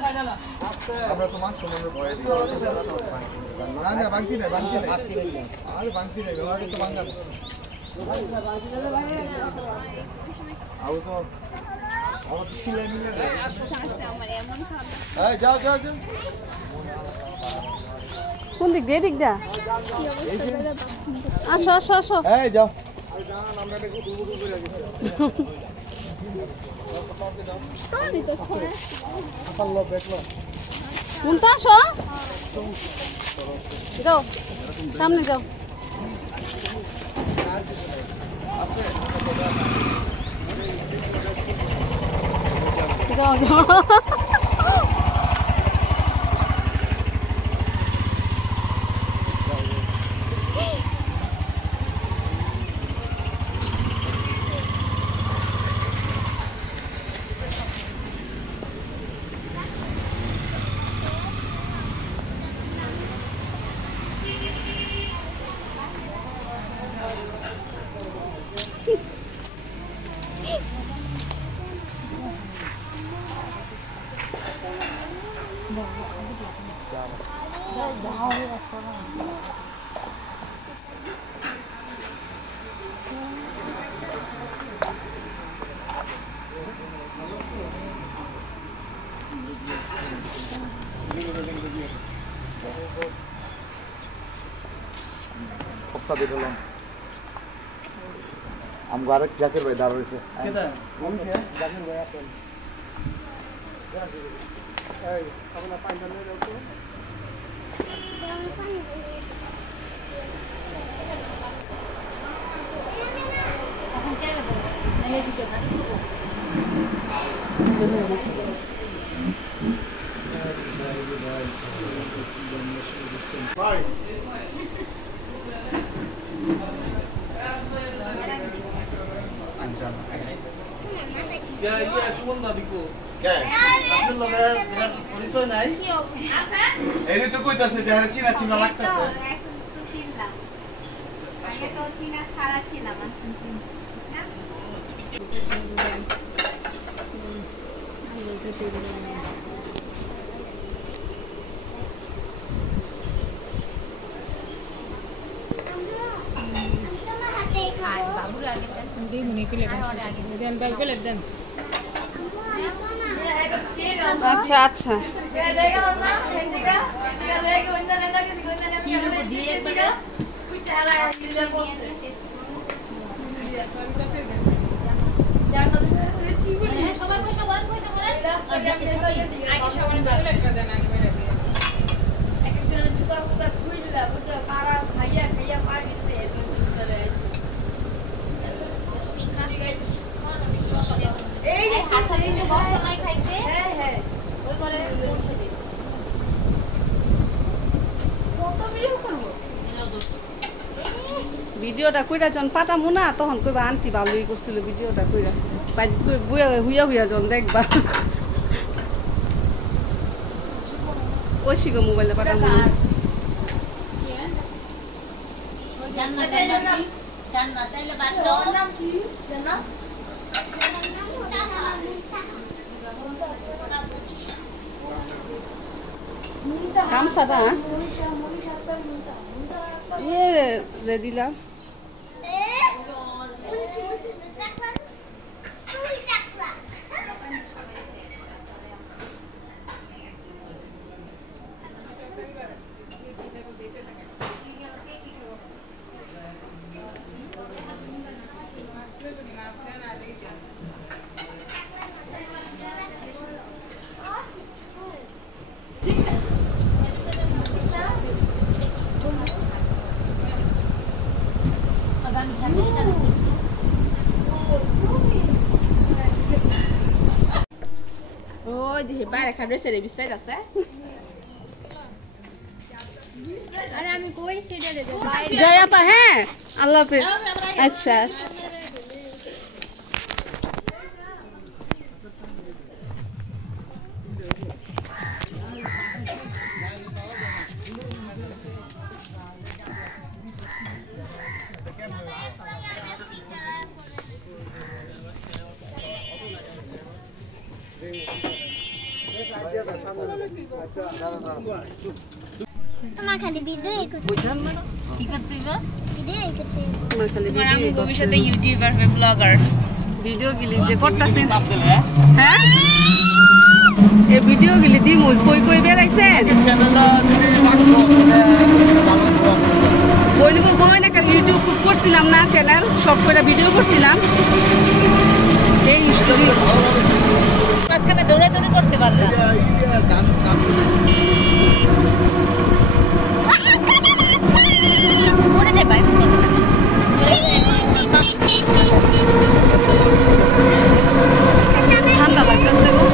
আমরা তো মান সম্মানের ভয়ে দিই না না বাংতি নাই আরে বাংতি নাই ওরা তো বাংলা আও তো আমার তো সিলাই মিলে না এই যাও কোন দিক দিয়ে দিক দা আসো এই যাও কোনটা আসো যাও সামনে যাও যাও কপ্তা দিয়ে দিলাম আমগো আরেক জাকির ভাই দাঁড়া রয়েছে জাকির ভাই আসেন এই আপনারা পাঁচজন নিয়ে যাও তো এখন চাইলে বল নালে দিতে না ভাই Ya, cuma nggak biku. Tapi lo nggak polisi naik. এই তো কইতাছে যে চীনা চীনা লাগতাছে আগে তো চীনা ছাড়া ছিলাম এখন চিনছি না খাই বাবুর আগে দিয়ে মনে পেলে দেন ব্যাগ পেলে দেন আচ্ছা আচ্ছা ভিডিওটা কইরা জন পাঠামু না তখন কইবা আন্টি ভালোই করছিল ভিডিওটা কইরা বাইক হুইয়া হুইয়া জন দেখবা ওইসিগো মোবাইলে পাঠামু গামছাটা রে দিলাম ওই যে বাইরে খাবে সেরে বিস্তার আছে আরে আমি কই সেটা দেব বাইরে জয় আপা হ্যাঁ আল্লাহ হাফেজ আচ্ছা আচ্ছা তোমার খালি ভিডিও বুঝছেন ম্যাডাম কি করতে হবে ভিডিও করতে তোমার খালি তোমার আমি ভবিষ্যতে ইউটিউবার হবে ব্লগার ভিডিও গিলি যে করতাছেন নাম দিলে হ্যাঁ এই ভিডিও গিলি দি মই কই বেরাইছেন চ্যানেলটা যদি রাখো বইনি গো মই না ইউটিউব করছিলাম না চ্যানেল সব কইরা ভিডিও করছিলাম এই স্টোরি মাঝখানে দৌড়াদৌড়ি করতে পারবে না মনে নেই বাইক ঠান্ডা লাগতেছে গো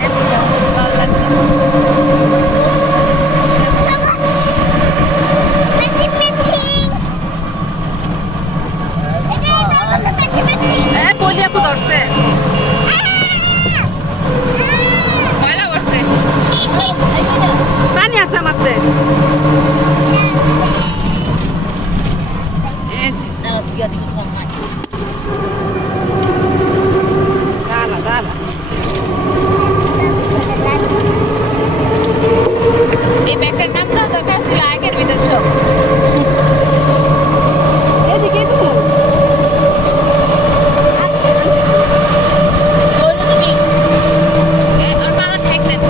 এত ভালো লাগতেছে বলিয়া ধরছে ময়লা পড়ছে পানি আছে আমারতে দাঁড়া দাঁড়া এই ব্যাগটার নাম দাও দরকার ছিল আগের ভিতর সব এদিকে তো ওর মালা থাকলেন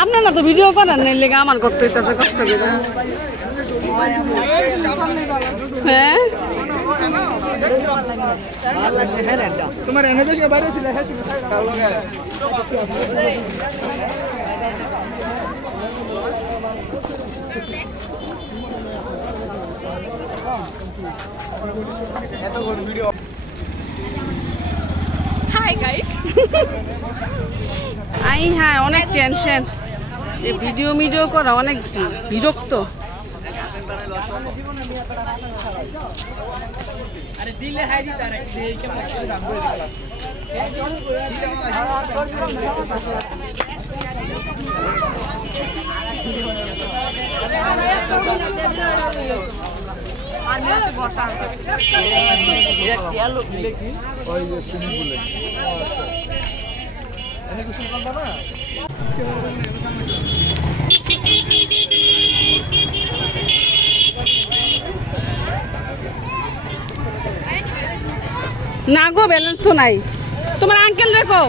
আপনারা তো ভিডিও করেন না লেগে আমার করতে হইতেছে কষ্ট করে হ্যাঁ তোমার এনে দেশে বাইরে ছিল হাই গাইস হ্যাঁ অনেক টেনশন এই ভিডিও করা অনেক বিরক্ত আরে দিলে হাই দিতে আর এই কেমন করে দাম করে না গো ব্যালেন্স তো নাই তোমার আঙ্কেল রেখো